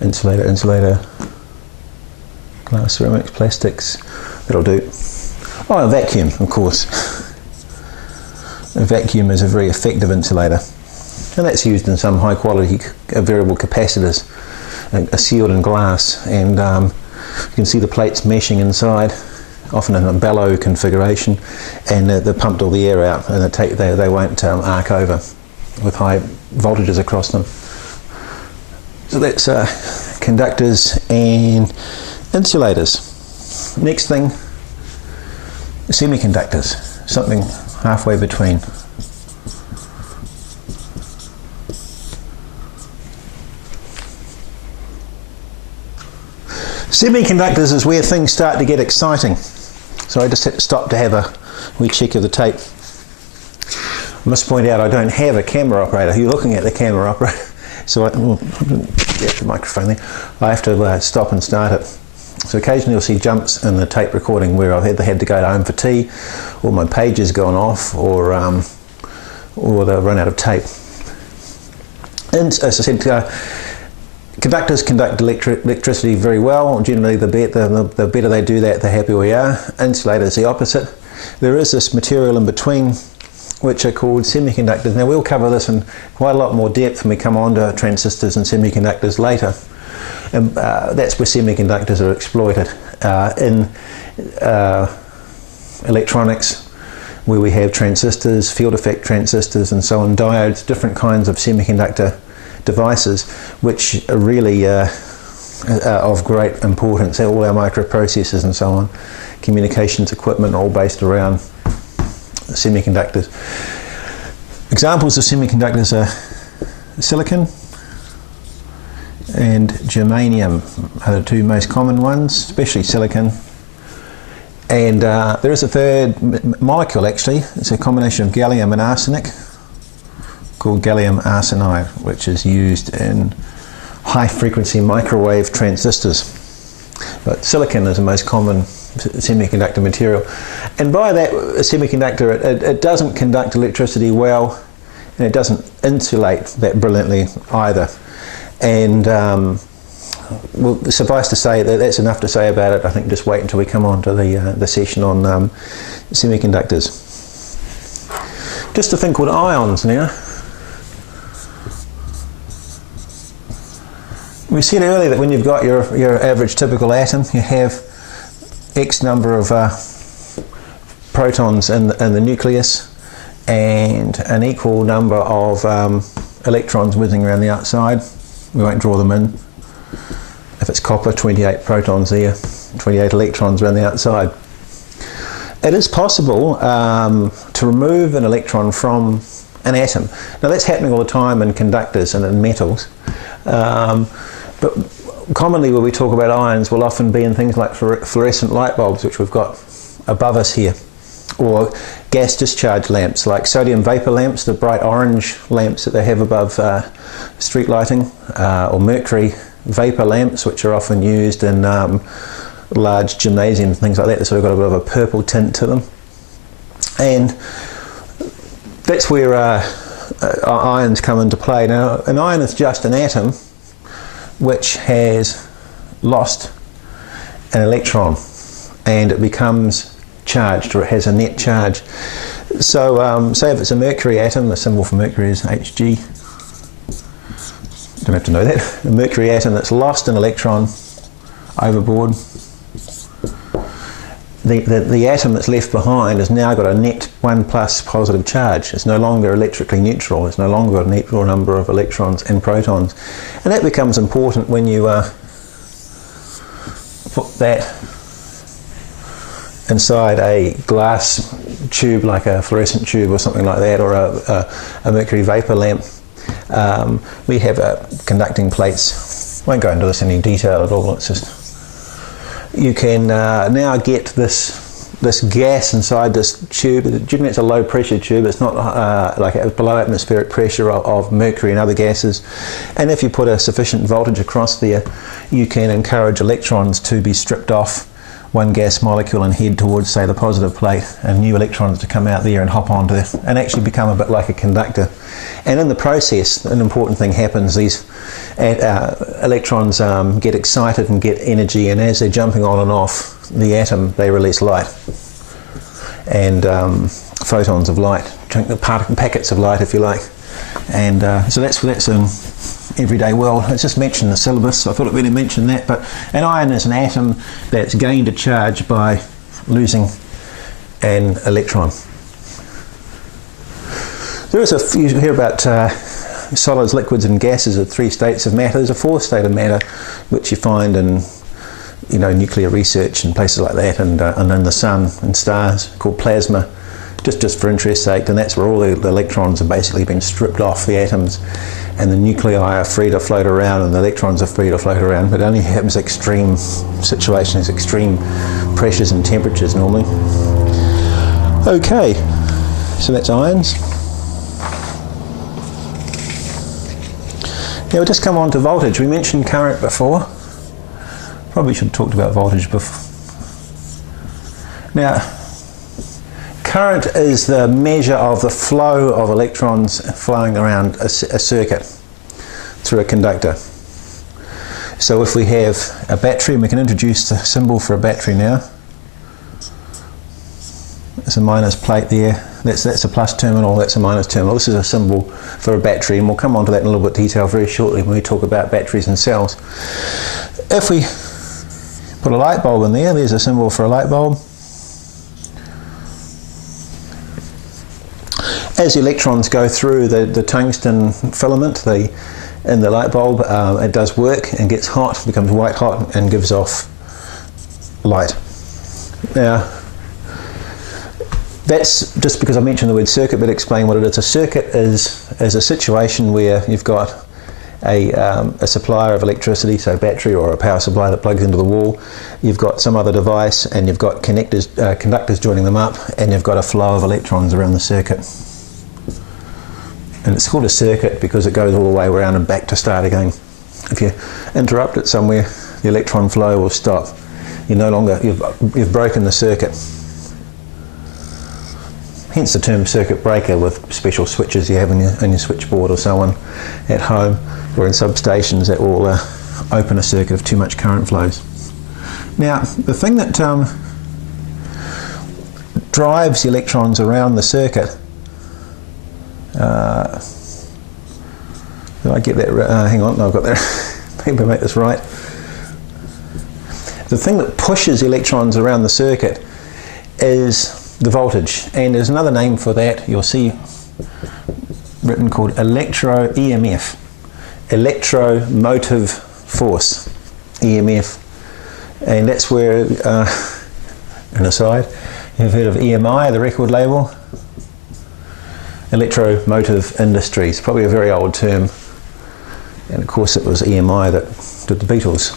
insulator, glass, ceramics, plastics, that'll do. Oh, a vacuum, of course. A vacuum is a very effective insulator, and that's used in some high quality variable capacitors, are sealed in glass, and you can see the plates meshing inside, often in a bellow configuration, and they've pumped all the air out, and they won't arc over with high voltages across them. So that's conductors and insulators. Next thing, semiconductors, something halfway between. Semiconductors is where things start to get exciting. So I just had to stop to have a wee check of the tape. I must point out I don't have a camera operator. You're looking at the camera operator. So get the microphone there. I have to stop and start it. So occasionally you'll see jumps in the tape recording where I've had to go home for tea, or my page has gone off, or they've run out of tape. And as I said, conductors conduct electricity very well. Generally, the better they do that, the happier we are. Insulators, the opposite. There is this material in between, which are called semiconductors. Now, we'll cover this in quite a lot more depth when we come on to transistors and semiconductors later. And that's where semiconductors are exploited. In electronics, where we have transistors, field effect transistors, and so on, diodes, different kinds of semiconductor devices, which are really of great importance. All our microprocessors and so on, communications equipment, all based around semiconductors. Examples of semiconductors are silicon and germanium are the two most common ones, especially silicon. And there is a third molecule, actually. It's a combination of gallium and arsenic, called gallium arsenide, which is used in high frequency microwave transistors. But silicon is the most common semiconductor material. And by that, a semiconductor, it doesn't conduct electricity well, and it doesn't insulate that brilliantly either. And well, suffice to say that that's enough to say about it. I think just wait until we come on to the session on semiconductors. Just a thing called ions now. We said earlier that when you've got your average typical atom, you have X number of protons in the nucleus and an equal number of electrons whizzing around the outside. We won't draw them in. If it's copper, 28 protons there, 28 electrons around the outside. It is possible to remove an electron from an atom. Now that's happening all the time in conductors and in metals. But commonly when we talk about ions, will often be in things like fluorescent light bulbs, which we've got above us here, or gas discharge lamps like sodium vapor lamps, the bright orange lamps that they have above street lighting, or mercury vapor lamps, which are often used in large gymnasiums, things like that. They've sort of got a bit of a purple tint to them. And that's where ions come into play. Now, an ion is just an atom which has lost an electron, and it becomes charged, or it has a net charge. So say if it's a mercury atom, the symbol for mercury is Hg. Don't have to know that. A mercury atom that's lost an electron overboard, the atom that's left behind has now got a net 1 plus positive charge. It's no longer electrically neutral. It's no longer an equal number of electrons and protons. And that becomes important when you put that inside a glass tube, like a fluorescent tube or something like that, or a mercury vapor lamp. We have conducting plates. Won't go into this in any detail at all. It's just you can now get this gas inside this tube. Generally it's a low pressure tube. It's not like a below atmospheric pressure of mercury and other gases. And if you put a sufficient voltage across there, you can encourage electrons to be stripped off one gas molecule and head towards, say, the positive plate, and new electrons to come out there and hop onto and actually become a bit like a conductor. And in the process, an important thing happens. These electrons get excited and get energy, and as they're jumping on and off the atom, they release light and photons of light, packets of light, if you like. And so that's an everyday world. It's just mentioned in the syllabus, so I thought I'd really mention that. But an ion is an atom that's gained a charge by losing an electron. You hear about solids, liquids and gases are 3 states of matter. There's a 4th state of matter which you find in nuclear research and places like that, and in the sun and stars, called plasma, just for interest's sake. And that's where all the electrons have basically been stripped off the atoms, and the nuclei are free to float around and the electrons are free to float around. But it only happens in extreme situations, extreme pressures and temperatures normally. Okay, so that's ions. Now we'll just come on to voltage. We mentioned current before. Probably should have talked about voltage before. Now, current is the measure of the flow of electrons flowing around a circuit through a conductor. So if we have a battery, and we can introduce the symbol for a battery now. There's a minus plate there. That's a plus terminal, that's a minus terminal. This is a symbol for a battery, and we'll come on to that in a little bit of detail very shortly when we talk about batteries and cells. If we put a light bulb in there, there's a symbol for a light bulb. As the electrons go through the tungsten filament in the light bulb, it does work and gets hot, becomes white hot, and gives off light. Now, that's just because I mentioned the word circuit, but explain what it is. A circuit is a situation where you've got a supplier of electricity, so a battery or a power supply that plugs into the wall. You've got some other device, and you've got conductors joining them up, and you've got a flow of electrons around the circuit. And it's called a circuit because it goes all the way around and back to start again. If you interrupt it somewhere, the electron flow will stop. You've broken the circuit. Hence the term circuit breaker, with special switches you have in your switchboard or so on at home or in substations that will open a circuit if too much current flows. Now, the thing that drives the electrons around the circuit, did I get that right? Hang on, no, I've got that. Maybe I make this right. The thing that pushes the electrons around the circuit is the voltage, and there's another name for that you'll see written called EMF, electromotive force, EMF. And that's where, an aside, you've heard of EMI, the record label? Electromotive Industries, probably a very old term. And of course it was EMI that did the Beatles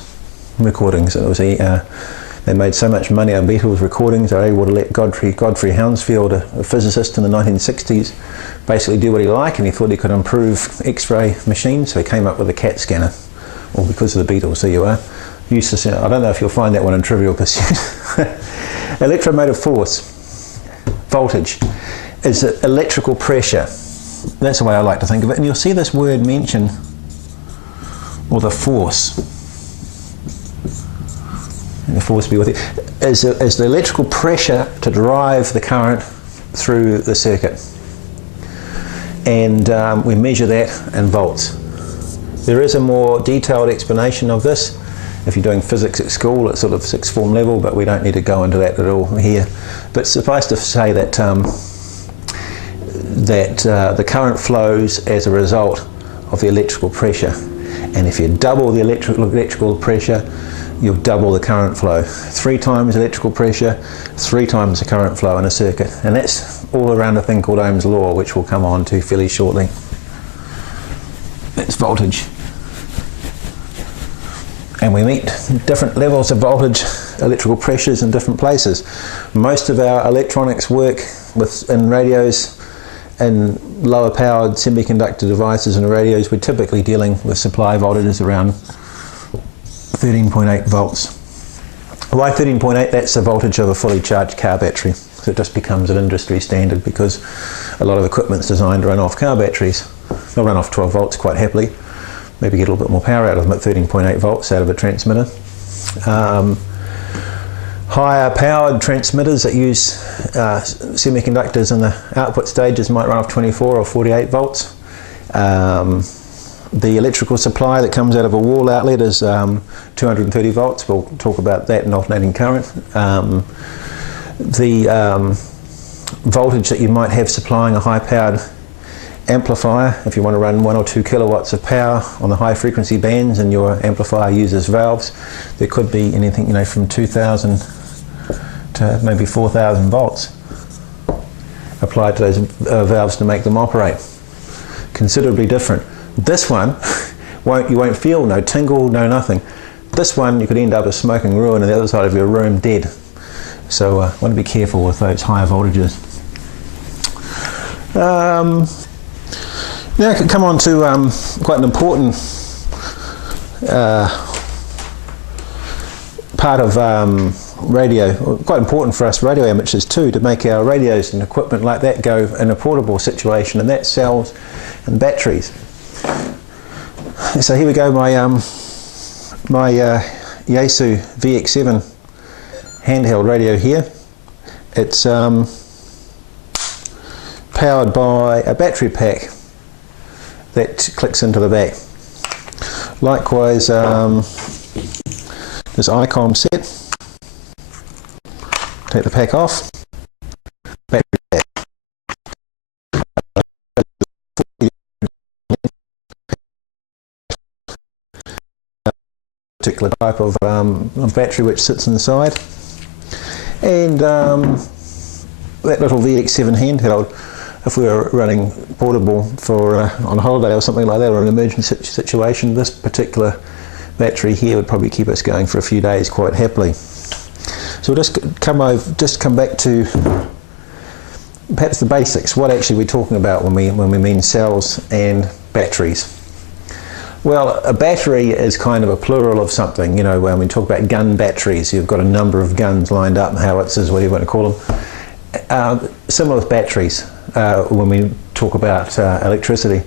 recordings. It was they made so much money on Beatles recordings, they were able to let Godfrey Hounsfield, a physicist in the 1960s, basically do what he liked, and he thought he could improve X-ray machines, so he came up with a CAT scanner. All because of the Beatles, there you are. I don't know if you'll find that one in Trivial Pursuit. Electromotive force, voltage, is electrical pressure. That's the way I like to think of it. And you'll see this word mentioned, or the force. The force be with it, is the electrical pressure to drive the current through the circuit. And we measure that in volts. There is a more detailed explanation of this. If you're doing physics at school, it's sort of 6th form level, but we don't need to go into that at all here. But suffice to say that the current flows as a result of the electrical pressure. And if you double the electrical pressure, you'll double the current flow. 3 times electrical pressure, 3 times the current flow in a circuit. And that's all around a thing called Ohm's law, which we'll come on to fairly shortly. That's voltage. And we meet different levels of voltage, electrical pressures in different places. Most of our electronics work in radios and lower powered semiconductor devices and radios. We're typically dealing with supply voltages around 13.8 volts. Why 13.8? That's the voltage of a fully charged car battery. So it just becomes an industry standard because a lot of equipment's designed to run off car batteries. They'll run off 12 volts quite happily, maybe get a little bit more power out of them at 13.8 volts out of a transmitter. Higher powered transmitters that use semiconductors in the output stages might run off 24 or 48 volts. The electrical supply that comes out of a wall outlet is 230 volts. We'll talk about that in alternating current. The voltage that you might have supplying a high powered amplifier, if you want to run 1 or 2 kilowatts of power on the high frequency bands and your amplifier uses valves, there could be anything, you know, from 2,000 to maybe 4,000 volts applied to those valves to make them operate. Considerably different. This one, you won't feel no tingle, no nothing. This one, you could end up a smoking ruin on the other side of your room dead. So want to be careful with those higher voltages. Now I can come on to quite an important part of radio, quite important for us radio amateurs too, to make our radios and equipment like that go in a portable situation, and that's cells and batteries. So here we go, my Yaesu VX7 handheld radio here. It's powered by a battery pack that clicks into the back. Likewise, this ICOM set. Take the pack off. Battery pack. Particular type of battery which sits inside, and that little VX7 handheld, if we were running portable for on holiday or something like that, or an emergency situation, this particular battery here would probably keep us going for a few days quite happily. So we'll just come back to perhaps the basics. What actually we're talking about when we mean cells and batteries. Well, a battery is kind of a plural of something. You know, when we talk about gun batteries, you've got a number of guns lined up, howitzers, whatever you want to call them. Similar with batteries, when we talk about electricity.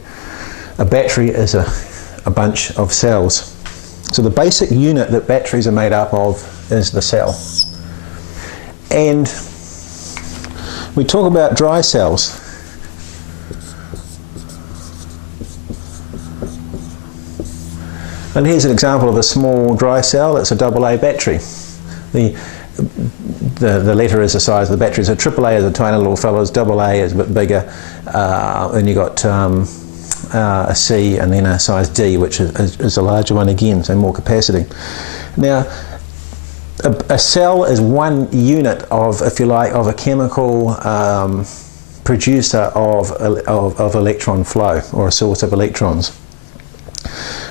A battery is a bunch of cells. So the basic unit that batteries are made up of is the cell. And we talk about dry cells. And here's an example of a small dry cell. It's a AA battery. The letter is the size of the battery. So AAA is a tiny little fellow, AA is a bit bigger. Then you've got a C and then a size D, which is a larger one again, so more capacity. Now, a cell is one unit of, if you like, of a chemical producer of electron flow, or a source of electrons.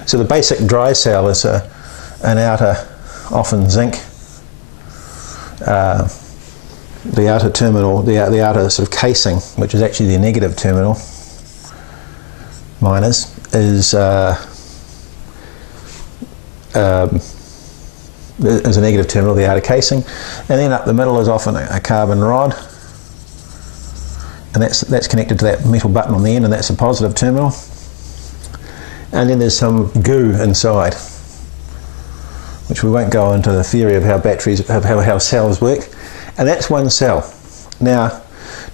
So the basic dry cell is an outer, often zinc, the outer terminal, the outer sort of casing, which is actually the negative terminal, minus, is a negative terminal, the outer casing, and then up the middle is often a carbon rod, and that's connected to that metal button on the end, and that's a positive terminal. And then there's some goo inside, which we won't go into the theory of how batteries, how cells work, and that's one cell. Now,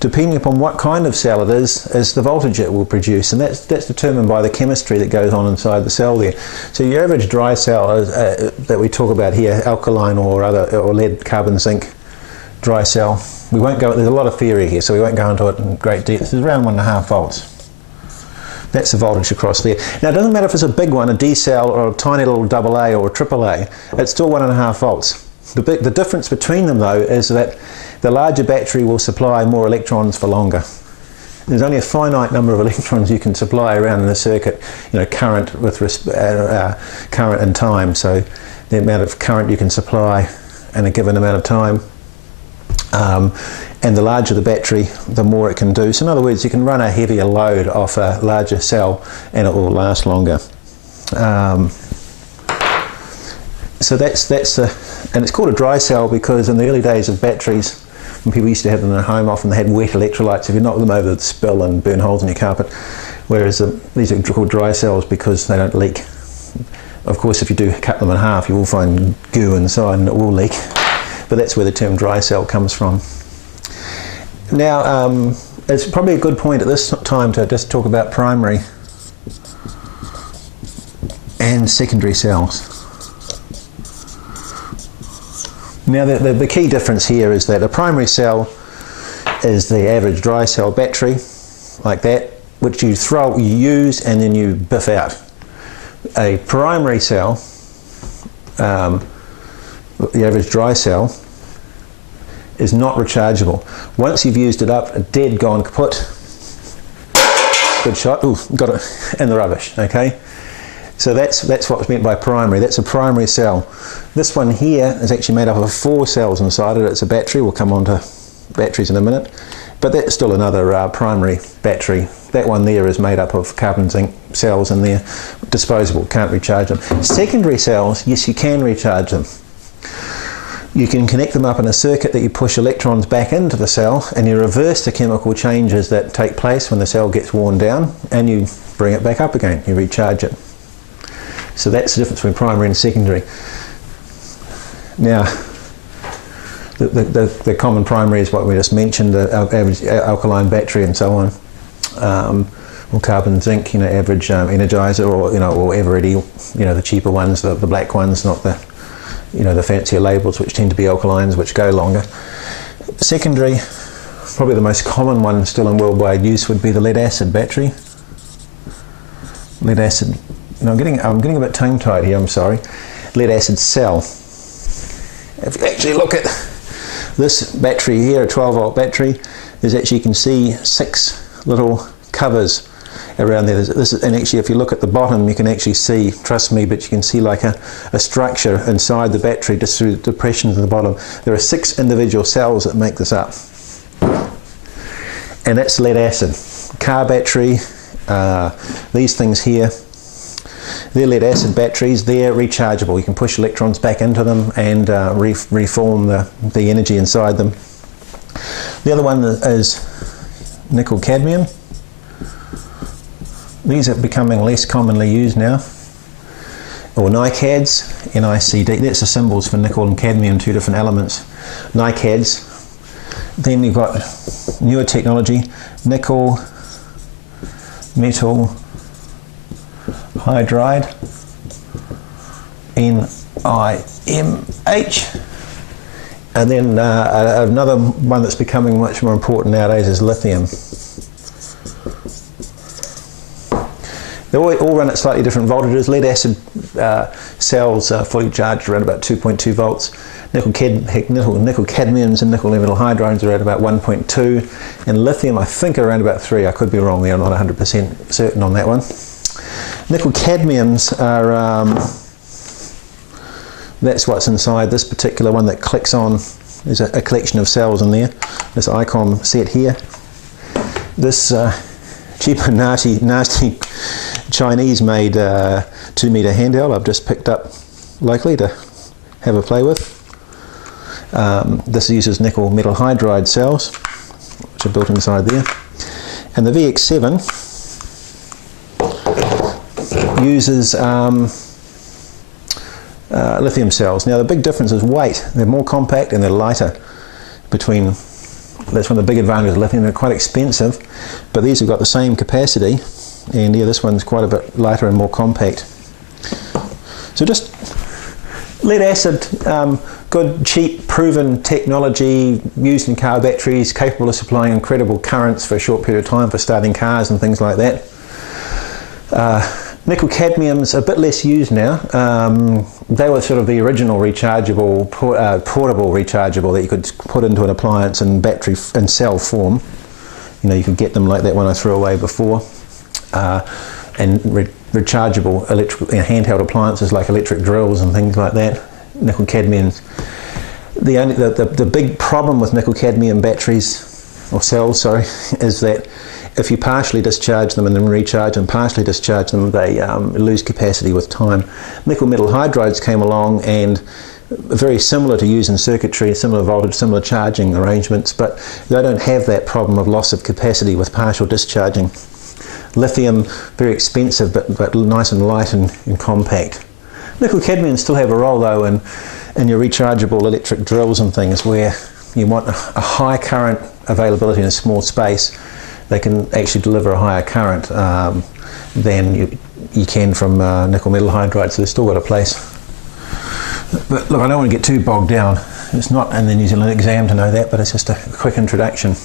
depending upon what kind of cell it is the voltage it will produce, and that's determined by the chemistry that goes on inside the cell there. So your average dry cell that we talk about here, alkaline or lead, carbon, zinc dry cell, we won't go. There's a lot of theory here, so we won't go into it in great depth. It's around 1.5 volts. That's the voltage across there. Now, it doesn't matter if it's a big one, a D cell, or a tiny little AA or a AAA, it's still 1.5 volts. The difference between them, though, is that the larger battery will supply more electrons for longer. There's only a finite number of electrons you can supply around in the circuit, you know, current current and time. So the amount of current you can supply in a given amount of time. And the larger the battery, the more it can do. So in other words, you can run a heavier load off a larger cell and it will last longer. So and it's called a dry cell because in the early days of batteries, when people used to have them in their home, often they had wet electrolytes. If you knock them over, they'd spill and burn holes in your carpet. Whereas these are called dry cells because they don't leak. Of course, if you do cut them in half, you will find goo inside and it will leak. But that's where the term dry cell comes from. Now, it's probably a good point at this time to just talk about primary and secondary cells. Now, the key difference here is that a primary cell is the average dry cell battery, like that, which you use and then you biff out. A primary cell, the average dry cell, is not rechargeable. Once you've used it up, dead, gone, kaput. Good shot. Ooh, got it in the rubbish. Okay, so that's what's meant by primary. That's a primary cell. This one here is actually made up of 4 cells inside it. It's a battery. We'll come on to batteries in a minute, but that's still another primary battery. That one there is made up of carbon zinc cells, and they're disposable. Can't recharge them. Secondary cells, yes, you can recharge them. You can connect them up in a circuit that you push electrons back into the cell, and you reverse the chemical changes that take place when the cell gets worn down, and you bring it back up again. You recharge it. So that's the difference between primary and secondary. Now, the common primary is what we just mentioned, the average alkaline battery and so on, or carbon zinc, average energizer, or or Eveready, the cheaper ones, the black ones, not the the fancier labels, which tend to be alkalines, which go longer. Secondary, probably the most common one still in worldwide use, would be the lead acid battery. Lead acid. I'm getting a bit tongue-tied here. I'm sorry. Lead acid cell. If you actually look at this battery here, a 12-volt battery, there's actually, you can see 6 little covers around there. And actually, if you look at the bottom, you can actually see, trust me, but you can see like a structure inside the battery just through the depressions at the bottom. There are 6 individual cells that make this up. And that's lead acid. Car battery, these things here, they're lead acid batteries. They're rechargeable. You can push electrons back into them and reform the energy inside them. The other one is nickel cadmium. These are becoming less commonly used now. Or NiCads, N-I-C-D. That's the symbols for nickel and cadmium, 2 different elements. NiCads. Then you've got newer technology, nickel metal hydride, NiMH. And then another one that's becoming much more important nowadays is lithium. They all run at slightly different voltages. Lead acid cells are fully charged around about 2.2 volts. Nickel cadmiums and nickel metal hydrides are at about 1.2. And lithium, I think, are around about 3. I could be wrong there. I'm not 100% certain on that one. Nickel cadmiums are, that's what's inside this particular one that clicks on. There's a collection of cells in there. This ICOM set here. This cheap and nasty Chinese-made 2-meter handheld I've just picked up locally to have a play with. This uses nickel metal hydride cells, which are built inside there. And the VX7 uses lithium cells. Now the big difference is weight. They're more compact and they're lighter. That's one of the big advantages of lithium. They're quite expensive, but these have got the same capacity, and yeah, this one's quite a bit lighter and more compact. So just lead acid, good, cheap, proven technology used in car batteries, capable of supplying incredible currents for a short period of time for starting cars and things like that. Nickel cadmium's a bit less used now. They were sort of the original rechargeable, portable rechargeable that you could put into an appliance in battery and cell form. You could get them like that one I threw away before. And rechargeable electrical handheld appliances like electric drills and things like that. Nickel cadmiums. The big problem with nickel cadmium batteries, or cells, sorry, is that if you partially discharge them and then recharge and partially discharge them, they lose capacity with time. Nickel metal hydrides came along and very similar to use in circuitry, similar voltage, similar charging arrangements, but they don't have that problem of loss of capacity with partial discharging. Lithium, very expensive, but nice and light and compact. Nickel cadmium still have a role though in your rechargeable electric drills and things, where you want a high current availability in a small space. They can actually deliver a higher current than you can from nickel metal hydride, so they've still got a place. But look, I don't want to get too bogged down. It's not in the New Zealand exam to know that, but it's just a quick introduction.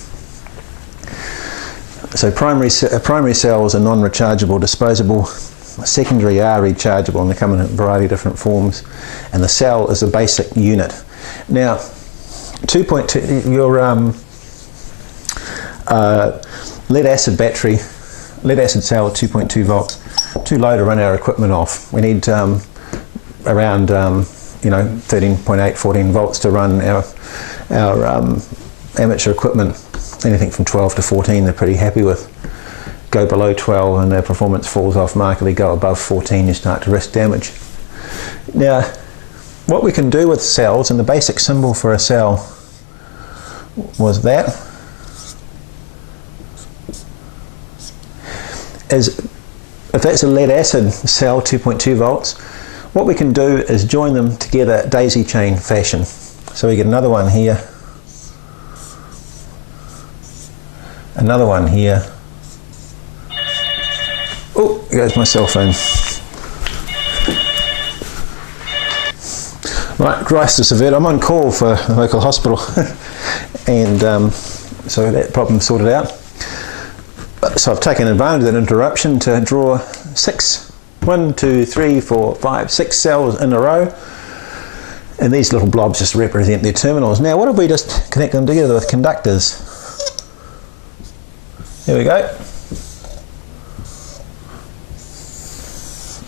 So primary cells are non-rechargeable, disposable. Secondary are rechargeable, and they come in a variety of different forms. And the cell is a basic unit. Now, 2.2, your lead acid battery, lead acid cell at 2.2 volts, too low to run our equipment off. We need around 13.8, 14 volts to run our amateur equipment. Anything from 12 to 14 they're pretty happy with. Go below 12 and their performance falls off markedly. Go above 14 you start to risk damage. Now, what we can do with cells, and the basic symbol for a cell was that, is if that's a lead acid cell, 2.2 volts, what we can do is join them together daisy chain fashion. So we get another one here, another one here. Oh, there goes my cell phone. Right, crisis averted. I'm on call for a local hospital and so that problem sorted out. So I've taken advantage of that interruption to draw 6 cells in a row, and these little blobs just represent their terminals. Now what if we just connect them together with conductors? There we go.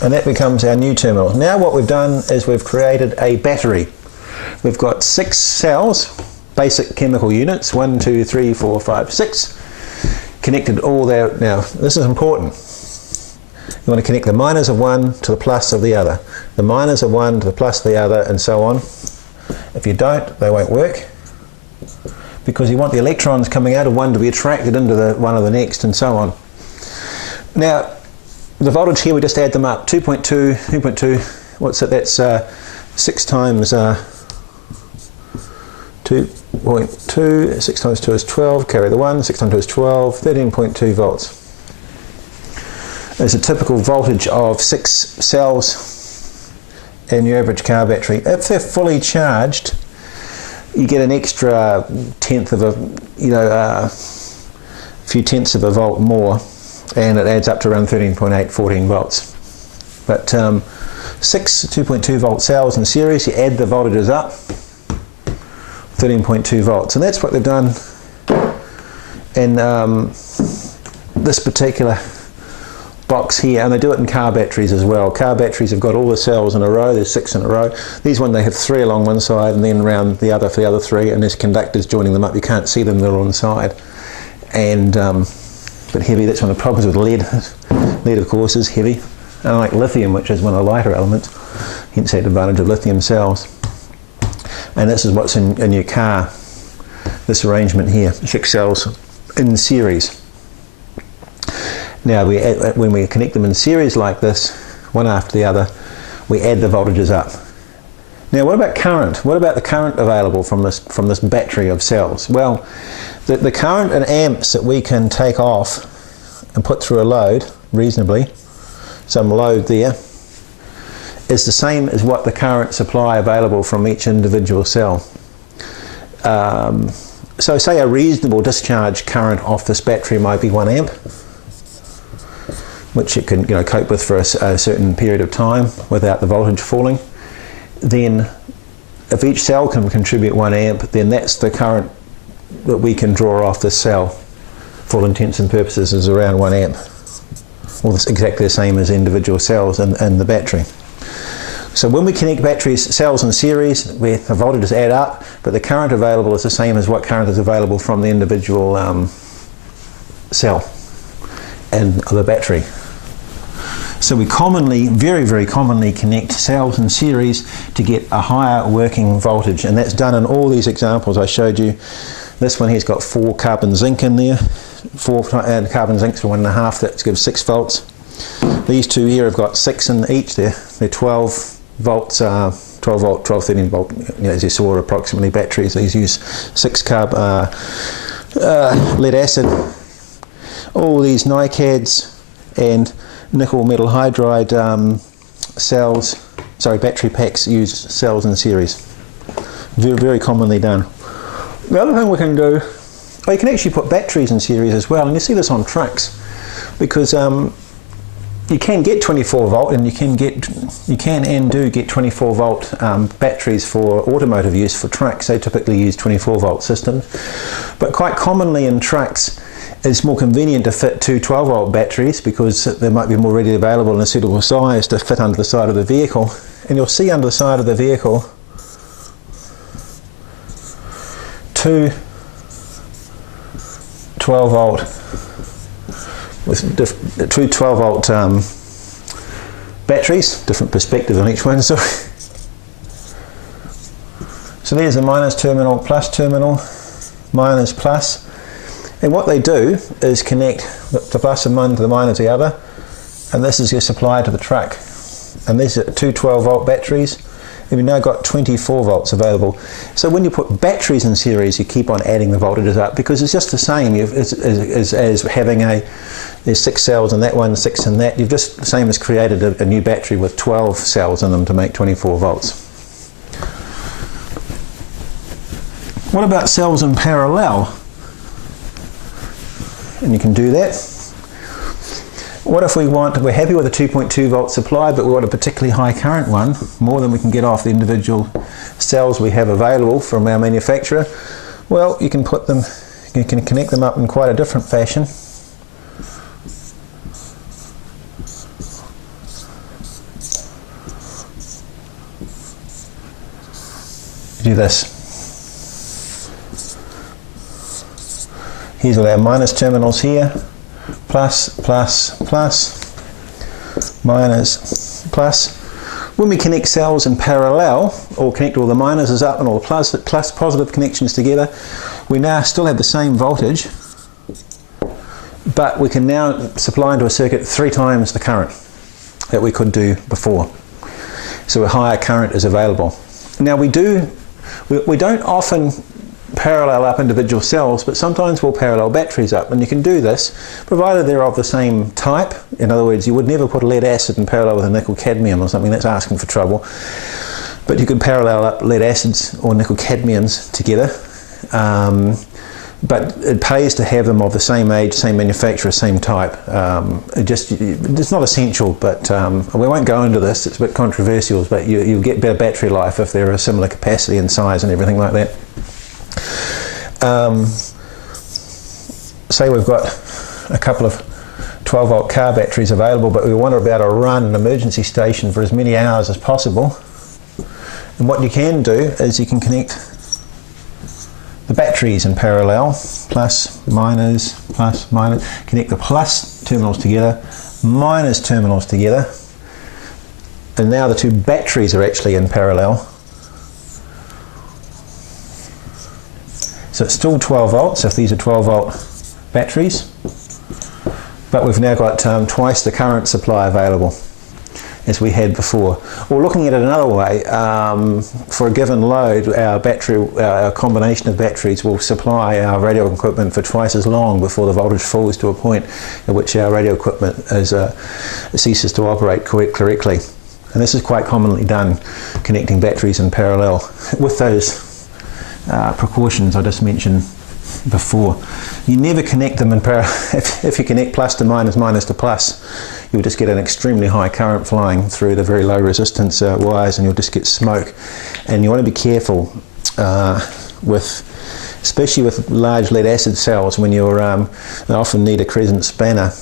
And that becomes our new terminal. Now what we've done is we've created a battery. We've got 6 cells, basic chemical units, 1, 2, 3, 4, 5, 6, connected all there. Now this is important. You want to connect the minus of one to the plus of the other, the minus of one to the plus of the other, and so on. If you don't, they won't work, because you want the electrons coming out of one to be attracted into the one of the next, and so on. Now, the voltage here, we just add them up. 2.2, 2.2, what's it? That's 6 times 2.2, 6 times 2 is 12, carry the 1, 6 times 2 is 12, 13.2 volts. There's a typical voltage of 6 cells in your average car battery. If they're fully charged, you get an extra tenth of a few tenths of a volt more, and it adds up to around 13.8, 14 volts. But 6 2.2 volt cells in series, you add the voltages up, 13.2 volts. And that's what they've done in this particular box here, and they do it in car batteries as well. Car batteries have got all the cells in a row, there's 6 in a row. These ones, they have 3 along one side and then around the other for the other 3, and there's conductors joining them up. You can't see them, they're on the side. And but heavy, that's one of the problems with lead. Lead, of course, is heavy, unlike lithium, which is one of the lighter elements, hence that advantage of lithium cells. And this is what's in your car, this arrangement here, 6 cells in series. Now, when we connect them in series like this, one after the other, we add the voltages up. Now, what about current? What about the current available from this battery of cells? Well, the current in amps that we can take off and put through a load, reasonably, some load there, is the same as what the current supply available from each individual cell. So say a reasonable discharge current off this battery might be 1 amp, which it can cope with for a certain period of time without the voltage falling. Then if each cell can contribute 1 amp, then that's the current that we can draw off this cell, for all intents and purposes, is around 1 amp. Well, it's exactly the same as individual cells in the battery. So when we connect cells in series, the voltages add up, but the current available is the same as what current is available from the individual cell and the battery. So we commonly, very, very commonly connect cells in series to get a higher working voltage, and that's done in all these examples I showed you. This one here's got 4 carbon zinc in there, 4, and carbon zincs for 1.5, that gives 6 volts. These two here have got 6 in each. They're 12 volts, 12 volt, 12, 13 volt, as you saw, approximately batteries. These use 6 lead acid. All these NiCads and nickel metal hydride battery packs use cells in series. Very, very commonly done. The other thing we can do, you can actually put batteries in series as well, and you see this on trucks, because you can get 24 volt, and you can and do get 24 volt batteries for automotive use for trucks. They typically use 24 volt systems, but quite commonly in trucks it's more convenient to fit 2 12 volt batteries because they might be more readily available in a suitable size to fit under the side of the vehicle. And you'll see under the side of the vehicle 2 12 volt with two 12 volt batteries, different perspective on each one. So there's the minus terminal, plus terminal, minus plus, and what they do is connect the plus of one to the minus the other, and this is your supply to the truck. And these are 2 12 volt batteries, and we've now got 24 volts available. So when you put batteries in series, you keep on adding the voltages up, because it's just the same as having there's 6 cells in that one, 6 in that. You've just the same as created a new battery with 12 cells in them to make 24 volts. What about cells in parallel? And you can do that. What if we're happy with a 2.2 volt supply, but we want a particularly high current one, more than we can get off the individual cells we have available from our manufacturer? Well, you can connect them up in quite a different fashion. Do this. Here's all our minus terminals here, plus, plus, plus, minus, plus. When we connect cells in parallel, or connect all the minuses up and all the plus positive connections together, we now still have the same voltage, but we can now supply into a circuit 3 times the current that we could do before. So a higher current is available. Now we don't often parallel up individual cells, but sometimes we'll parallel batteries up, and you can do this provided they're of the same type. In other words, you would never put a lead acid in parallel with a nickel cadmium or something. That's asking for trouble. But you could parallel up lead acids or nickel cadmiums together, but it pays to have them of the same age, same manufacturer, same type. It's not essential, but we won't go into this. It's a bit controversial, but you'll get better battery life if they're a similar capacity and size and everything like that. Say we've got a couple of 12 volt car batteries available, but we want to be able to run an emergency station for as many hours as possible. And what you can do is you can connect the batteries in parallel, plus, minus, connect the plus terminals together, minus terminals together, and now the 2 batteries are actually in parallel. So it's still 12 volts if these are 12 volt batteries, but we've now got twice the current supply available as we had before. Or looking at it another way, for a given load, our combination of batteries will supply our radio equipment for twice as long before the voltage falls to a point at which our radio equipment ceases to operate correctly. And this is quite commonly done, connecting batteries in parallel with those precautions I just mentioned before. You never connect them in parallel. If you connect plus to minus, minus to plus, you'll just get an extremely high current flying through the very low resistance wires, and you'll just get smoke. And you want to be careful especially with large lead acid cells, when they often need a crescent spanner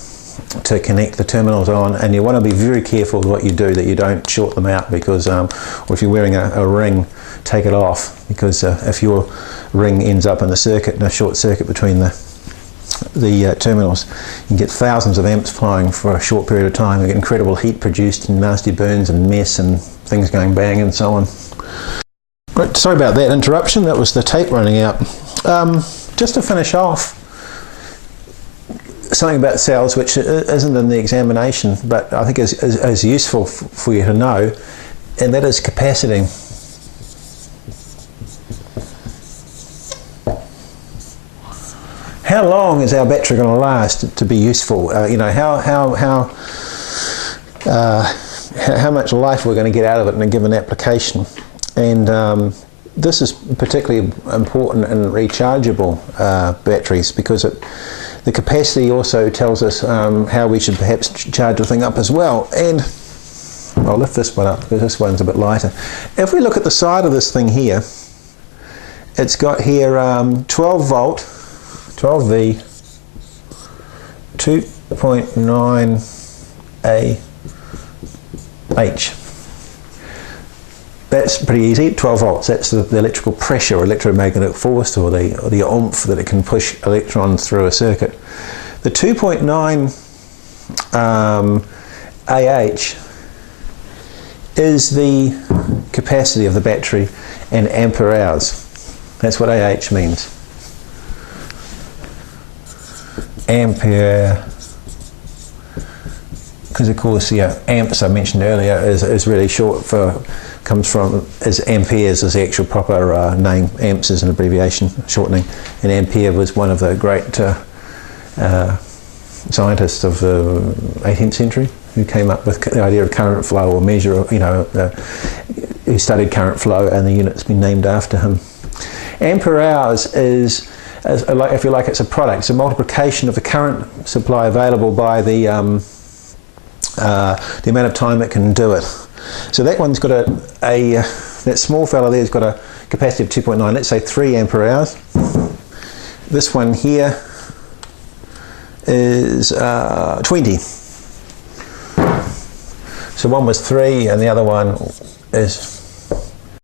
to connect the terminals on, and you want to be very careful with what you do, that you don't short them out, because or if you're wearing a ring, take it off, because if your ring ends up in the circuit, in a short circuit between the terminals, you can get thousands of amps flying for a short period of time. You get incredible heat produced and nasty burns and mess and things going bang and so on. Right, sorry about that interruption, that was the tape running out. Just to finish off, something about cells which isn't in the examination, but I think is useful for you to know, and that is capacity. How long is our battery going to last to be useful? You know, how much life we're going to get out of it in a given application, and this is particularly important in rechargeable batteries, because the capacity also tells us how we should perhaps charge the thing up as well. And I'll lift this one up because this one's a bit lighter. If we look at the side of this thing here, it's got here 12 volt, 12V, 2.9 AH. That's pretty easy. 12 volts, that's the electrical pressure or electromagnetic force, or the oomph that it can push electrons through a circuit. The 2.9 AH is the capacity of the battery in ampere hours. That's what AH means. Ampere, because of course, yeah, amps I mentioned earlier is really short for, comes from, is amperes is the actual proper name. Amps is an abbreviation, shortening, and Ampere was one of the great scientists of the 18th century who came up with the idea of current flow, or measure, you know, who studied current flow, and the unit's been named after him. Ampere hours is, like, if you like, it's a product. It's a multiplication of the current supply available by the amount of time it can do it. So that one's got that small fella there's got a capacity of 2.9, let's say 3 ampere hours. This one here is 20. So one was 3 and the other one is